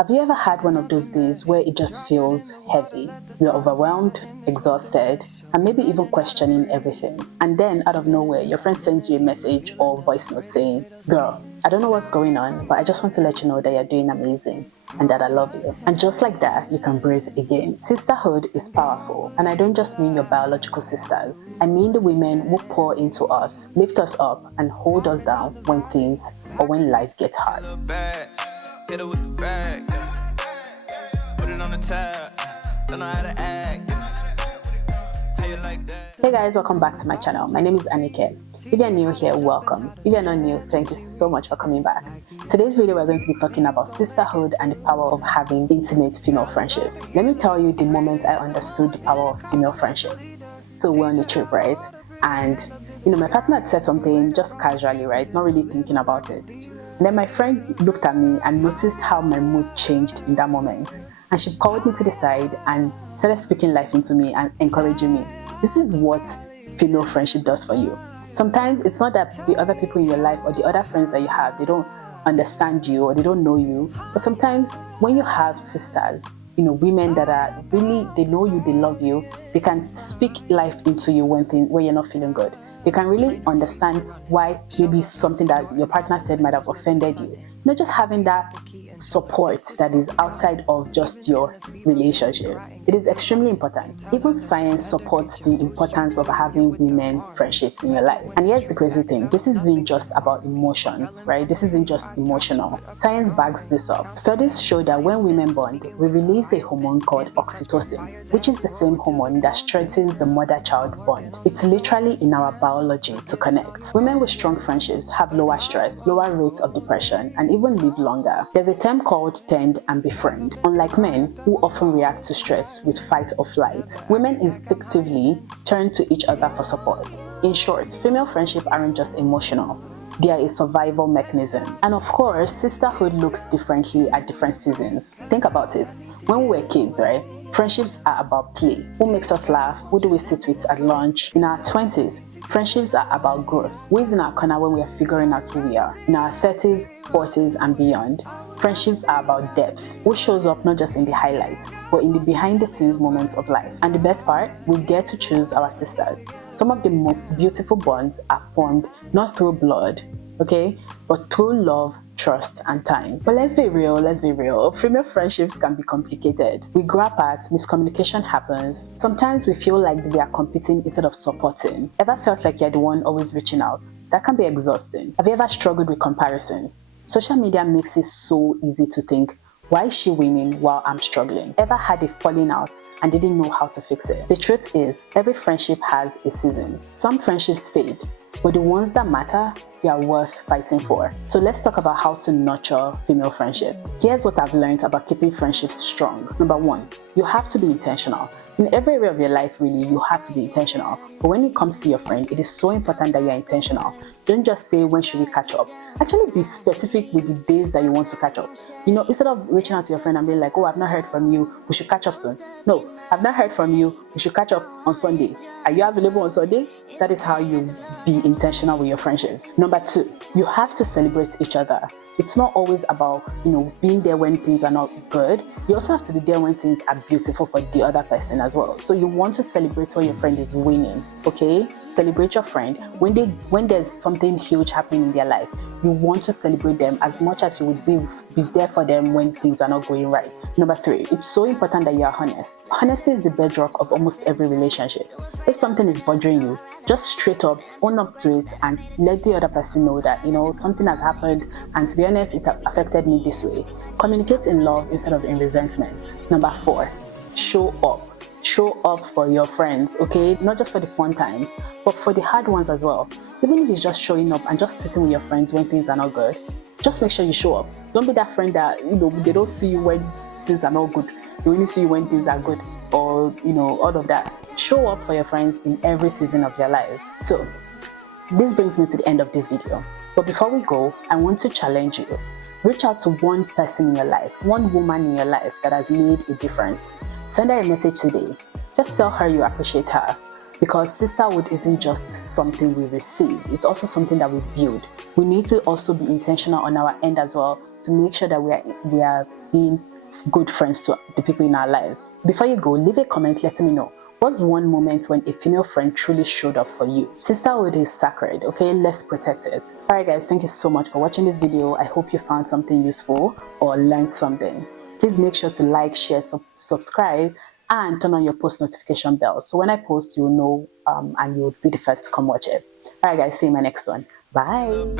Have you ever had one of those days where it just feels heavy? You're overwhelmed, exhausted, and maybe even questioning everything. And then out of nowhere, your friend sends you a message or voice note saying, "Girl, I don't know what's going on, but I just want to let you know that you're doing amazing and that I love you." And just like that, you can breathe again. Sisterhood is powerful, and I don't just mean your biological sisters. I mean the women who pour into us, lift us up, and hold us down when things or when life gets hard. Hit it with the bag, yeah. Put it on the tab. Don't know how to act, yeah. How you like that? Hey guys, welcome back to my channel. My name is Anike. If you're new here, welcome. If you're not new, thank you so much for coming back. Today's video, we're going to be talking about sisterhood and the power of having intimate female friendships. Let me tell you the moment I understood the power of female friendship. So we're on the trip, right? And my partner had said something just casually, right? Not really thinking about it. And then my friend looked at me and noticed how my mood changed in that moment. And she called me to the side and started speaking life into me and encouraging me. This is what female friendship does for you. Sometimes it's not that the other people in your life or the other friends that you have, they don't understand you or they don't know you. But sometimes when you have sisters, women that are really, they know you, they love you, they can speak life into you when you're not feeling good. They can really understand why maybe something that your partner said might have offended you. Not just having that support that is outside of just your relationship. It is extremely important. Even science supports the importance of having women friendships in your life. And here's the crazy thing. This isn't just about emotions, right? This isn't just emotional. Science backs this up. Studies show that when women bond, we release a hormone called oxytocin, which is the same hormone that strengthens the mother-child bond. It's literally in our biology to connect. Women with strong friendships have lower stress, lower rates of depression, and even live longer. There's a term called tend and befriend. Unlike men who often react to stress with fight or flight, women instinctively turn to each other for support. In short, female friendships aren't just emotional. They are a survival mechanism. And of course, sisterhood looks differently at different seasons. Think about it. When we were kids, right? Friendships are about play. Who makes us laugh? Who do we sit with at lunch? In our 20s, friendships are about growth. Who is in our corner when we are figuring out who we are? In our 30s, 40s, and beyond, friendships are about depth. Who shows up not just in the highlights, but in the behind-the-scenes moments of life. And the best part, we get to choose our sisters. Some of the most beautiful bonds are formed not through blood, okay, but through love, trust, and time. But let's be real. Female friendships can be complicated. We grow apart, miscommunication happens. Sometimes we feel like we are competing instead of supporting. Ever felt like you're the one always reaching out? That can be exhausting. Have you ever struggled with comparison? Social media makes it so easy to think, why is she winning while I'm struggling? Ever had a falling out and didn't know how to fix it? The truth is, every friendship has a season. Some friendships fade, but the ones that matter, they are worth fighting for. So let's talk about how to nurture female friendships. Here's what I've learned about keeping friendships strong. Number one, you have to be intentional. In every area of your life, really, you have to be intentional. But when it comes to your friend, it is so important that you're intentional. Don't just say, when should we catch up? Actually be specific with the days that you want to catch up. Instead of reaching out to your friend and being like, oh, I've not heard from you, we should catch up soon. No, I've not heard from you, we should catch up on Sunday. Are you available on Sunday? That is how you be intentional with your friendships. Number two, you have to celebrate each other. It's not always about, being there when things are not good. You also have to be there when things are beautiful for the other person as well. So you want to celebrate when your friend is winning, okay? Celebrate your friend. When there's something huge happening in their life, you want to celebrate them as much as you would be there for them when things are not going right. Number three, it's so important that you are honest. Honesty is the bedrock of almost every relationship. If something is bothering you, just straight up own up to it and let the other person know that something has happened, and to be honest, it affected me this way. Communicate in love instead of in resentment. Number four, show up. Show up for your friends, okay? Not just for the fun times, but for the hard ones as well. Even if it's just showing up and just sitting with your friends when things are not good, just make sure you show up. Don't be that friend that they don't see you when things are not good. They only see you when things are good, or all of that. Show up for your friends in every season of your lives. So this brings me to the end of this video. But before we go, I want to challenge you. Reach out to one person in your life, one woman in your life that has made a difference. Send her a message today. Just tell her you appreciate her. because sisterhood isn't just something we receive, it's also something that we build. We need to also be intentional on our end as well to make sure that we are being good friends to the people in our lives. Before you go, leave a comment letting me know, what's one moment when a female friend truly showed up for you? Sisterhood is sacred, okay? Let's protect it. Alright guys, thank you so much for watching this video. I hope you found something useful or learned something. Please make sure to like, share, subscribe, and turn on your post notification bell. So when I post, you'll know and you'll be the first to come watch it. Alright guys, see you in my next one. Bye.